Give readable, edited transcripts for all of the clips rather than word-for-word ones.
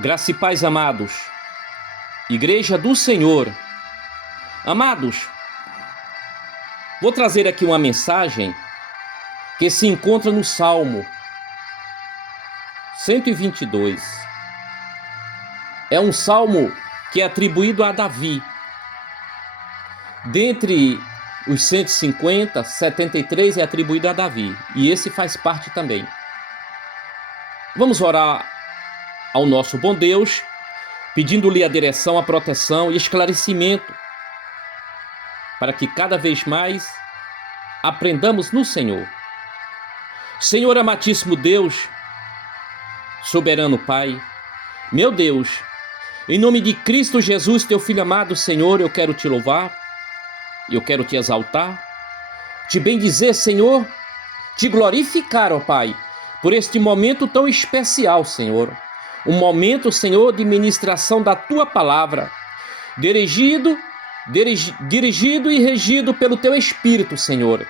Graça e paz, amados. Igreja do Senhor. Amados, vou trazer aqui uma mensagem que se encontra no Salmo 122. É um salmo que é atribuído a Davi. Dentre os 150, 73 é atribuído a Davi. E esse faz parte também. Vamos orar ao nosso bom Deus, pedindo-lhe a direção, a proteção e esclarecimento, para que cada vez mais aprendamos no Senhor. Senhor amantíssimo Deus, soberano Pai, meu Deus, em nome de Cristo Jesus, teu Filho amado, Senhor, eu quero te louvar, eu quero te exaltar, te bendizer, Senhor, te glorificar, ó Pai, por este momento tão especial, Senhor. Um momento, Senhor, de ministração da Tua Palavra, dirigido e regido pelo Teu Espírito, Senhor.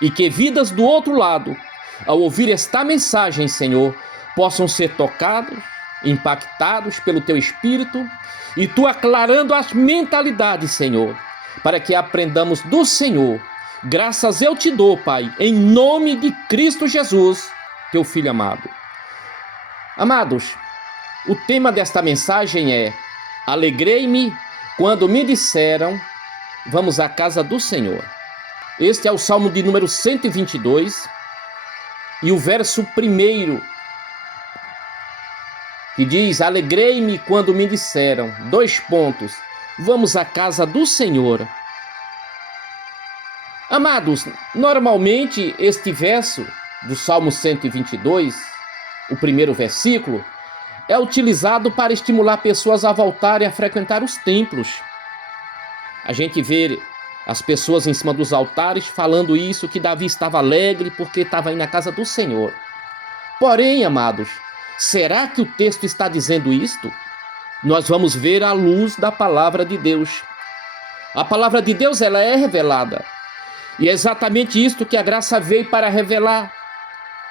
E que vidas do outro lado, ao ouvir esta mensagem, Senhor, possam ser tocados, impactados pelo Teu Espírito, e Tu aclarando as mentalidades, Senhor, para que aprendamos do Senhor. Graças eu te dou, Pai, em nome de Cristo Jesus, Teu Filho amado. Amados, o tema desta mensagem é: alegrei-me quando me disseram, vamos à casa do Senhor. Este é o Salmo de número 122 e o verso 1, que diz: alegrei-me quando me disseram, vamos à casa do Senhor. Amados, normalmente este verso do Salmo 122, o primeiro versículo, é utilizado para estimular pessoas a voltarem a frequentar os templos. A gente vê as pessoas em cima dos altares falando isso, que Davi estava alegre porque estava aí na casa do Senhor. Porém, amados, será que o texto está dizendo isto? Nós vamos ver à luz da palavra de Deus. A palavra de Deus, ela é revelada. E é exatamente isto que a graça veio para revelar.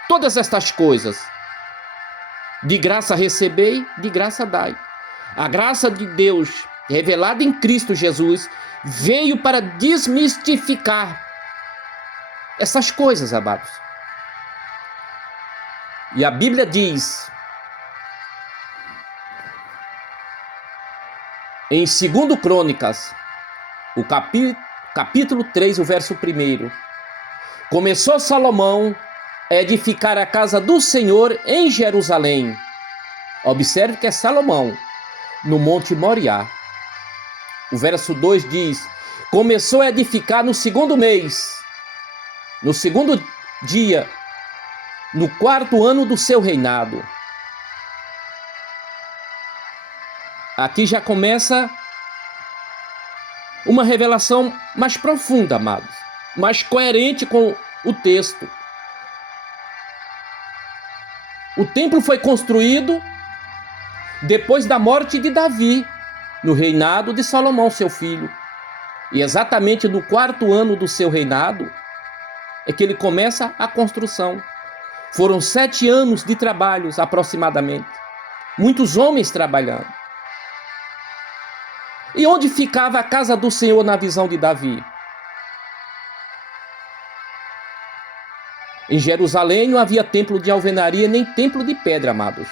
Todas estas coisas. De graça recebei, de graça dai. A graça de Deus, revelada em Cristo Jesus, veio para desmistificar essas coisas, amados. E a Bíblia diz, em 2 Crônicas, o capítulo 3, o verso 1, começou Salomão a edificar a casa do Senhor em Jerusalém. Observe que é Salomão, no Monte Moriá. O verso 2 diz: começou a edificar no 2º mês, no 2º dia, no 4º ano do seu reinado. Aqui já começa uma revelação mais profunda, amados, mais coerente com o texto. O templo foi construído depois da morte de Davi, no reinado de Salomão, seu filho. E exatamente no 4º ano do seu reinado é que ele começa a construção. Foram 7 anos de trabalhos, aproximadamente. Muitos homens trabalhando. E onde ficava a casa do Senhor na visão de Davi? Em Jerusalém não havia templo de alvenaria, nem templo de pedra, amados.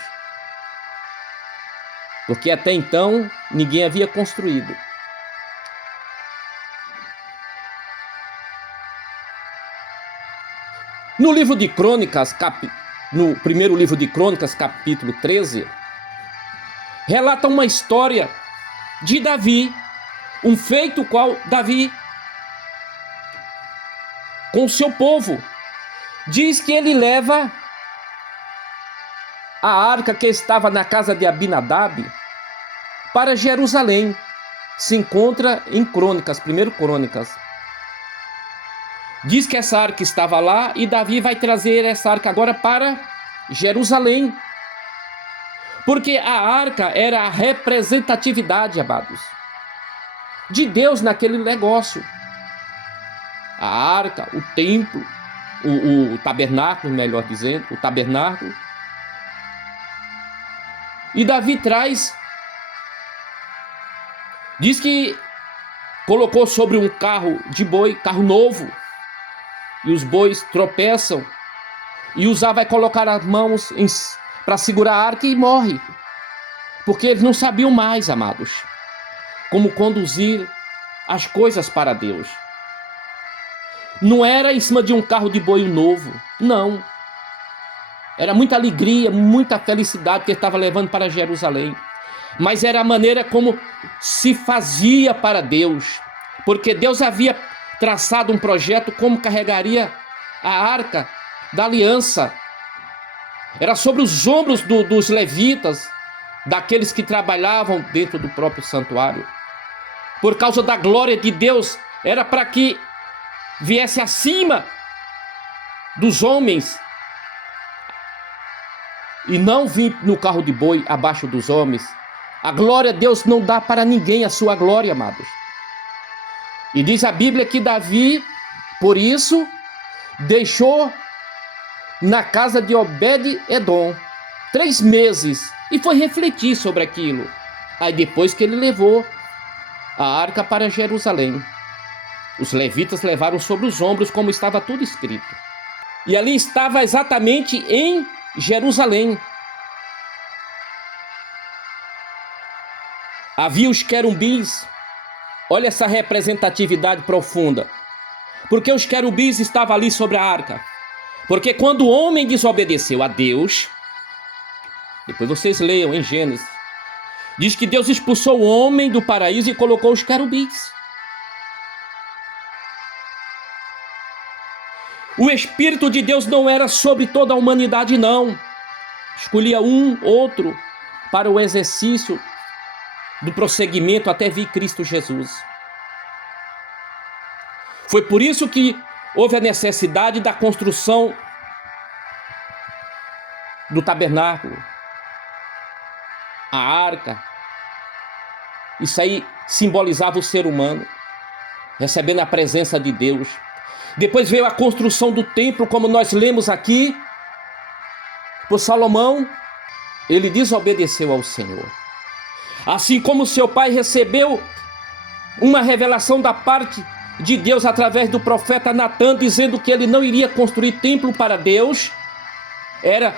Porque até então ninguém havia construído. No livro de Crônicas, no primeiro livro de Crônicas, capítulo 13, relata uma história de Davi, um feito qual Davi, com o seu povo, diz que ele leva a arca que estava na casa de Abinadab para Jerusalém. Se encontra em Crônicas, 1 Crônicas. Diz que essa arca estava lá e Davi vai trazer essa arca agora para Jerusalém. Porque a arca era a representatividade, amados, de Deus naquele negócio. A arca, o templo, o tabernáculo, melhor dizendo, o tabernáculo, E Davi traz, diz que colocou sobre um carro de boi, carro novo, e os bois tropeçam, e Uzá vai colocar as mãos para segurar a arca e morre, porque eles não sabiam mais, amados, como conduzir as coisas para Deus. Não era em cima de um carro de boi novo, não. Era muita alegria, muita felicidade que ele estava levando para Jerusalém. Mas era a maneira como se fazia para Deus. Porque Deus havia traçado um projeto como carregaria a arca da aliança. Era sobre os ombros dos levitas, daqueles que trabalhavam dentro do próprio santuário. Por causa da glória de Deus, era para que viesse acima dos homens e não vir no carro de boi abaixo dos homens. A glória de Deus não dá para ninguém a sua glória, amados. E diz a Bíblia que Davi, por isso, deixou na casa de Obed-edom 3 meses e foi refletir sobre aquilo. Aí depois que ele levou a arca para Jerusalém, os levitas levaram sobre os ombros, como estava tudo escrito. E ali estava exatamente em Jerusalém. Havia os querubins. Olha essa representatividade profunda. Porque os querubins estavam ali sobre a arca? Porque quando o homem desobedeceu a Deus, depois vocês leiam em Gênesis, diz que Deus expulsou o homem do paraíso e colocou os querubins. O Espírito de Deus não era sobre toda a humanidade, não. Escolhia um, outro, para o exercício do prosseguimento até vir Cristo Jesus. Foi por isso que houve a necessidade da construção do tabernáculo, a arca. Isso aí simbolizava o ser humano, recebendo a presença de Deus. Depois veio a construção do templo, como nós lemos aqui. Por Salomão, ele desobedeceu ao Senhor. Assim como seu pai recebeu uma revelação da parte de Deus através do profeta Natã, dizendo que ele não iria construir templo para Deus, era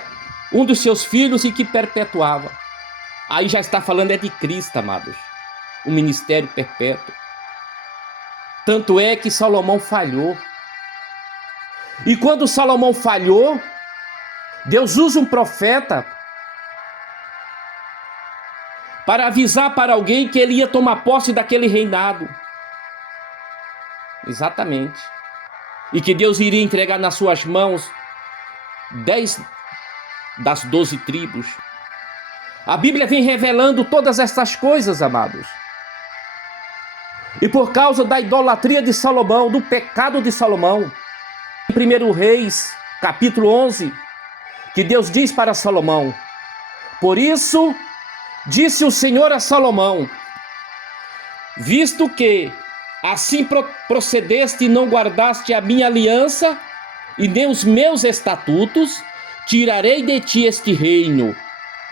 um dos seus filhos e que perpetuava. Aí já está falando de Cristo, amados, o ministério perpétuo. Tanto é que Salomão falhou. E quando Salomão falhou, Deus usa um profeta para avisar para alguém que ele ia tomar posse daquele reinado. Exatamente. E que Deus iria entregar nas suas mãos 10 das 12 tribos. A Bíblia vem revelando todas essas coisas, amados. E por causa da idolatria de Salomão, do pecado de Salomão, em 1 Reis, capítulo 11, que Deus diz para Salomão: por isso disse o Senhor a Salomão, visto que assim procedeste e não guardaste a minha aliança e nem os meus estatutos, tirarei de ti este reino.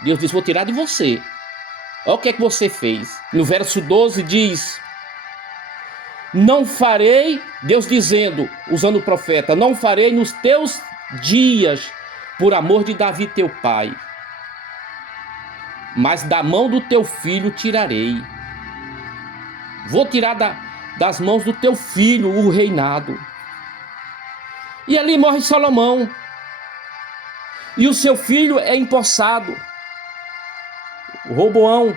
Deus diz: vou tirar de você. Olha o que é que você fez. No verso 12 diz: não farei, Deus dizendo, usando o profeta, não farei nos teus dias, por amor de Davi teu pai, mas da mão do teu filho tirarei. Vou tirar das mãos do teu filho o reinado. E ali morre Salomão. E o seu filho é empossado. O Roboão.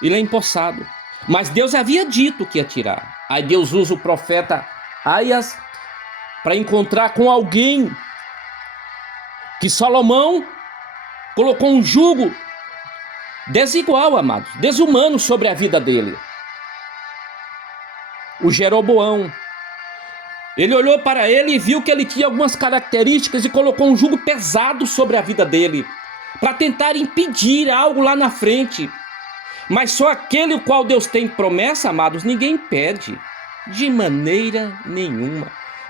Ele é empossado. Mas Deus havia dito que ia tirar. Aí Deus usa o profeta Aias para encontrar com alguém que Salomão colocou um jugo desigual, amados, desumano sobre a vida dele. O Jeroboão. Ele olhou para ele e viu que ele tinha algumas características e colocou um jugo pesado sobre a vida dele, para tentar impedir algo lá na frente. Mas só aquele o qual Deus tem promessa, amados, ninguém impede, de maneira nenhuma.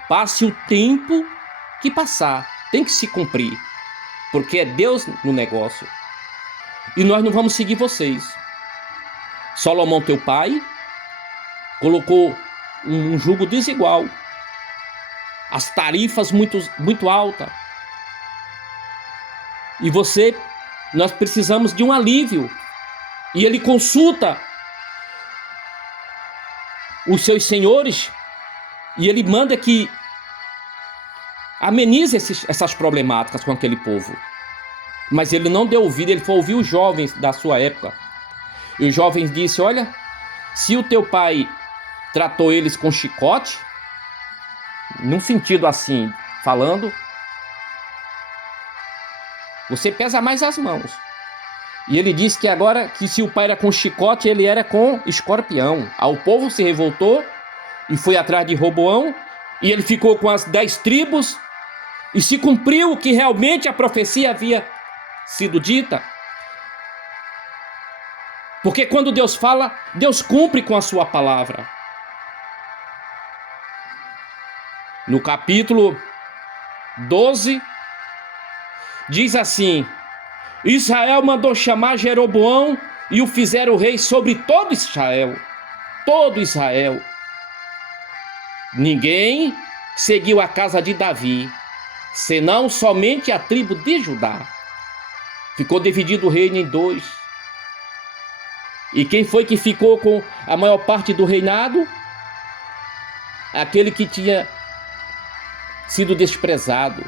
Passe o tempo que passar, tem que se cumprir, porque é Deus no negócio. e nós não vamos seguir vocês. Salomão, teu pai, colocou um jugo desigual, as tarifas muito altas. E nós precisamos de um alívio. E ele consulta os seus senhores e ele manda que amenize essas problemáticas com aquele povo. Mas ele não deu ouvido, ele foi ouvir os jovens da sua época. E os jovens disseram: olha, se o teu pai tratou eles com chicote, num sentido assim, falando, você pesa mais as mãos. E ele disse que agora, que se o pai era com chicote, ele era com escorpião. Aí o povo se revoltou e foi atrás de Roboão, e ele ficou com as 10 tribos, e se cumpriu o que realmente a profecia havia sido dita. Porque quando Deus fala, Deus cumpre com a sua palavra. No capítulo 12, diz assim: Israel mandou chamar Jeroboão e o fizeram rei sobre todo Israel. Todo Israel. Ninguém seguiu a casa de Davi, senão somente a tribo de Judá. Ficou dividido o reino em 2. E quem foi que ficou com a maior parte do reinado? Aquele que tinha sido desprezado.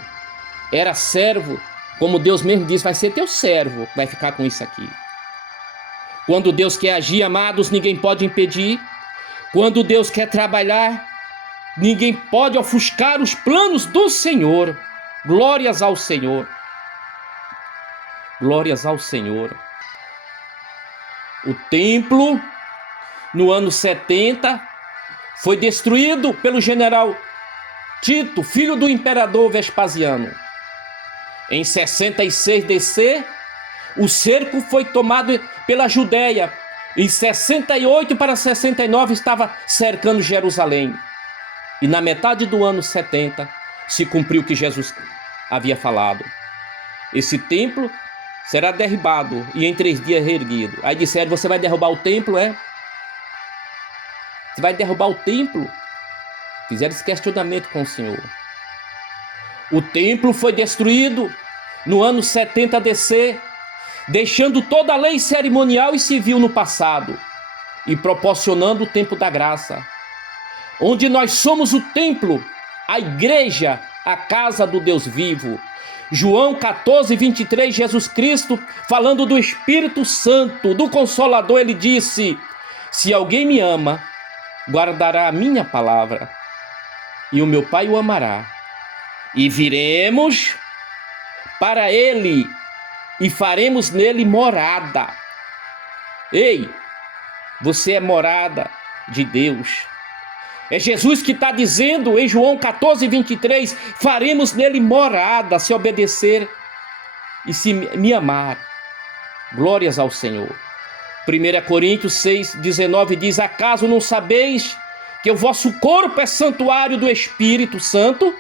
Era servo. Como Deus mesmo diz, vai ser teu servo, vai ficar com isso aqui. Quando Deus quer agir, amados, ninguém pode impedir. Quando Deus quer trabalhar, ninguém pode ofuscar os planos do Senhor. Glórias ao Senhor. Glórias ao Senhor. O templo, no ano 70, foi destruído pelo general Tito, filho do imperador Vespasiano. Em 66 DC, o cerco foi tomado pela Judéia. Em 68 para 69 estava cercando Jerusalém. E na metade do ano 70 se cumpriu o que Jesus havia falado. Esse templo será derribado e em 3 dias reerguido. Aí disseram: você vai derrubar o templo, é? Você vai derrubar o templo? Fizeram esse questionamento com o Senhor. O templo foi destruído no ano 70 DC, deixando toda a lei cerimonial e civil no passado e proporcionando o tempo da graça, onde nós somos o templo, a igreja, a casa do Deus vivo. João 14, 23, Jesus Cristo, falando do Espírito Santo, do Consolador, ele disse: se alguém me ama, guardará a minha palavra, e o meu Pai o amará, e viremos para ele e faremos nele morada. Ei, você é morada de Deus. É Jesus que está dizendo em João 14, 23, faremos nele morada, se obedecer e se me amar. Glórias ao Senhor. 1 Coríntios 6, 19 diz: acaso não sabeis que o vosso corpo é santuário do Espírito Santo,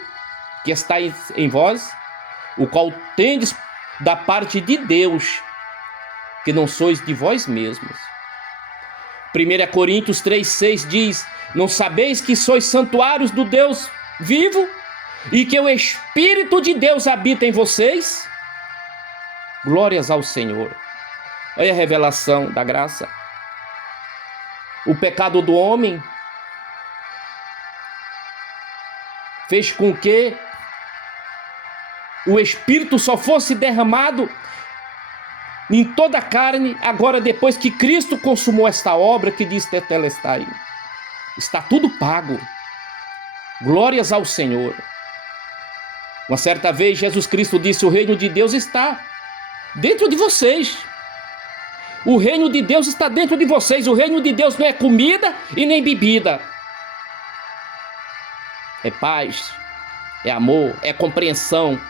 que está em vós, o qual tendes da parte de Deus, que não sois de vós mesmos. 1 Coríntios 3, 6 diz: não sabeis que sois santuários do Deus vivo e que o Espírito de Deus habita em vocês? Glórias ao Senhor. Olha a revelação da graça. O pecado do homem fez com que o Espírito só fosse derramado em toda a carne, agora depois que Cristo consumou esta obra, que diz tetelestai. Está tudo pago. Glórias ao Senhor. Uma certa vez Jesus Cristo disse: o reino de Deus está dentro de vocês. O reino de Deus está dentro de vocês. O reino de Deus não é comida e nem bebida. É paz, é amor, é compreensão.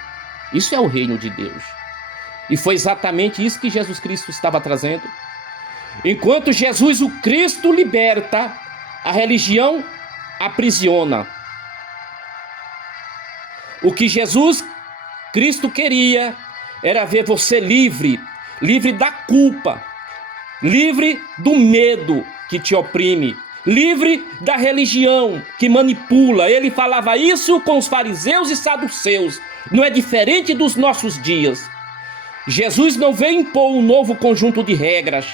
Isso é o reino de Deus. E foi exatamente isso que Jesus Cristo estava trazendo. Enquanto Jesus, o Cristo, liberta, a religião aprisiona. O que Jesus Cristo queria era ver você livre, livre da culpa, livre do medo que te oprime, livre da religião que manipula. Ele falava isso com os fariseus e saduceus. Não é diferente dos nossos dias. Jesus não veio impor um novo conjunto de regras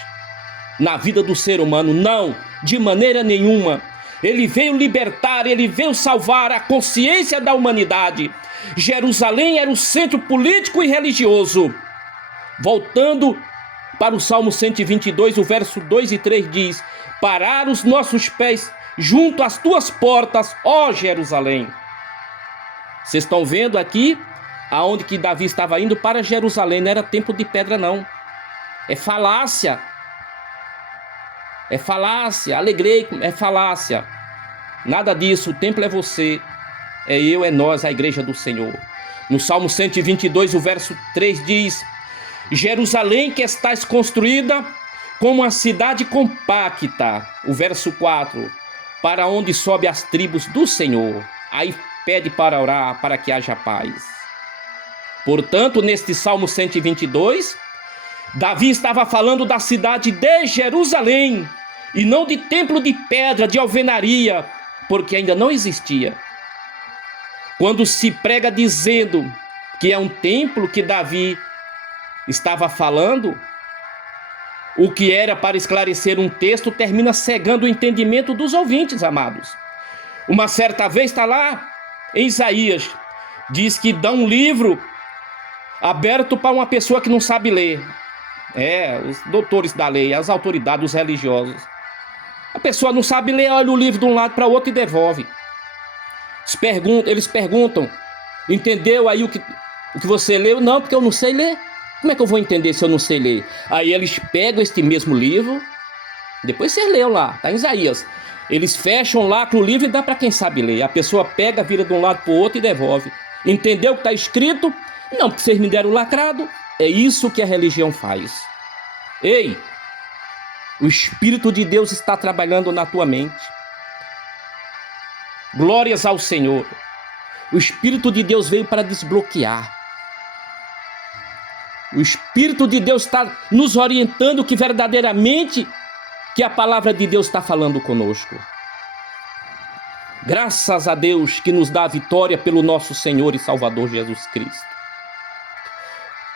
na vida do ser humano, não, de maneira nenhuma. Ele veio libertar, ele veio salvar a consciência da humanidade. Jerusalém era o centro político e religioso. Voltando para o Salmo 122, o verso 2 e 3 diz: parar os nossos pés junto às tuas portas, ó Jerusalém. Vocês estão vendo aqui aonde que Davi estava indo? Para Jerusalém. Não era templo de pedra, não. É falácia. É falácia. Alegrei, é falácia. Nada disso. O templo é você, é eu, é nós, a igreja do Senhor. No Salmo 122, o verso 3 diz: Jerusalém que estás construída como uma cidade compacta. O verso 4: para onde sobe as tribos do Senhor. Aí pede para orar para que haja paz. Portanto, neste Salmo 122, Davi estava falando da cidade de Jerusalém e não de templo de pedra, de alvenaria, porque ainda não existia. Quando se prega dizendo que é um templo que Davi estava falando, o que era para esclarecer um texto termina cegando o entendimento dos ouvintes, amados. Uma certa vez está lá em Isaías, diz que dá um livro aberto para uma pessoa que não sabe ler. Os doutores da lei, as autoridades, os religiosos. A pessoa não sabe ler, olha o livro de um lado para o outro e devolve. Eles perguntam: entendeu aí o que você leu? Não, porque eu não sei ler. Como é que eu vou entender se eu não sei ler? Aí eles pegam este mesmo livro, depois você leu lá, está em Isaías. Eles fecham lá com o livro e dá para quem sabe ler. A pessoa pega, vira de um lado para o outro e devolve. Entendeu o que está escrito? Não, porque vocês me deram lacrado. É isso que a religião faz. Ei, o Espírito de Deus está trabalhando na tua mente. Glórias ao Senhor. O Espírito de Deus veio para desbloquear. O Espírito de Deus está nos orientando que verdadeiramente que a palavra de Deus está falando conosco. Graças a Deus que nos dá a vitória pelo nosso Senhor e Salvador Jesus Cristo.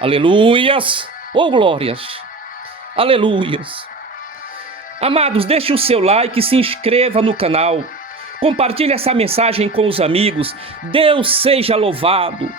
Aleluias! Oh, glórias! Aleluias! Amados, deixe o seu like, se inscreva no canal, compartilhe essa mensagem com os amigos. Deus seja louvado!